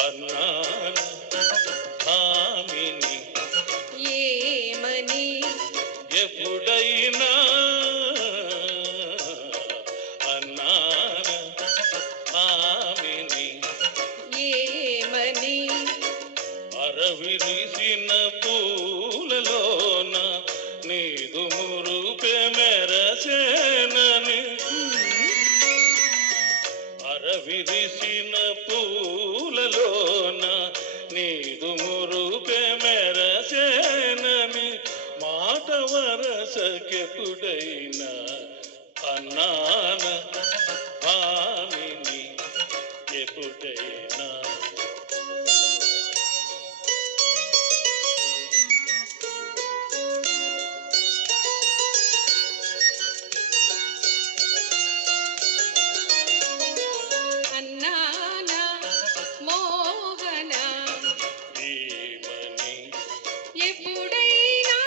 అన్నాన హామిని ఏమని ఎప్పుడైనా అన్నాన హామిని ఏమని అరవిరిసిన పూలలోన నీదు మురుపే మెరసేనని అరవిరిసిన పూలలోన నీదు మురుపే మెరసేనని మాట వరసకెప్పుడైనా అన్నాన భామిని ఎప్పుడైనా అన్నానా మోహన ఏమని ఎప్పుడైనా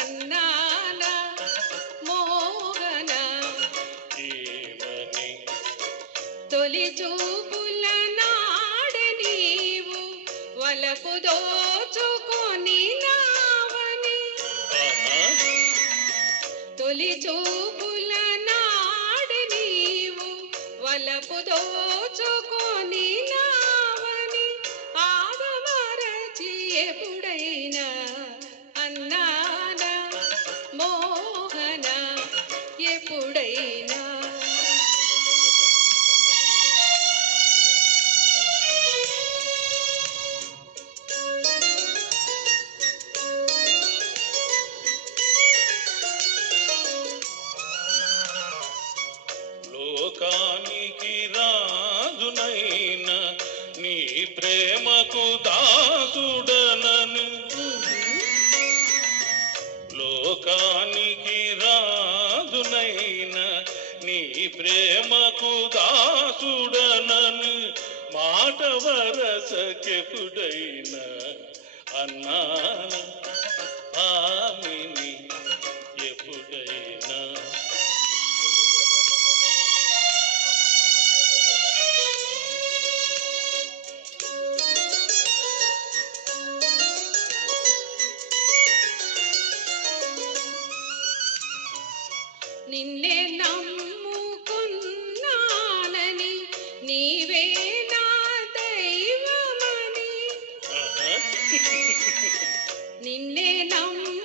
అన్నానా మోహన ఏమని తొలి చూపుల నాడే నీవు వలపు దోచుకొని నావని ఆహా తొలి చూపుల నాడే నీవు వలపు దోచుకొని నావని ఆదమరచి ఎప్పుడైనా అన్నానా మోహన ఎప్పుడైనా లోకానికి రాజునైన నీ ప్రేమకు దాసుడనని లోకానికి రాజునైన నీ ప్రేమకు దాసుడనని మాట వరసకెప్పుడైనా అన్నాన భామిని ఎప్పుడైనా నిన్నే నమ్ముకున్నానని నీవే నా దైవమని ఆహా. నిన్నే నమ్ముకున్నానని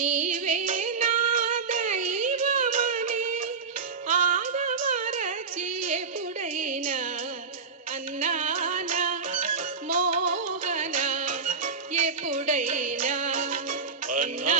నీవే నా దైవమని ఆదమరచి ఎప్పుడైనా అన్నానా మోహన ఎప్పుడైనా అన్నా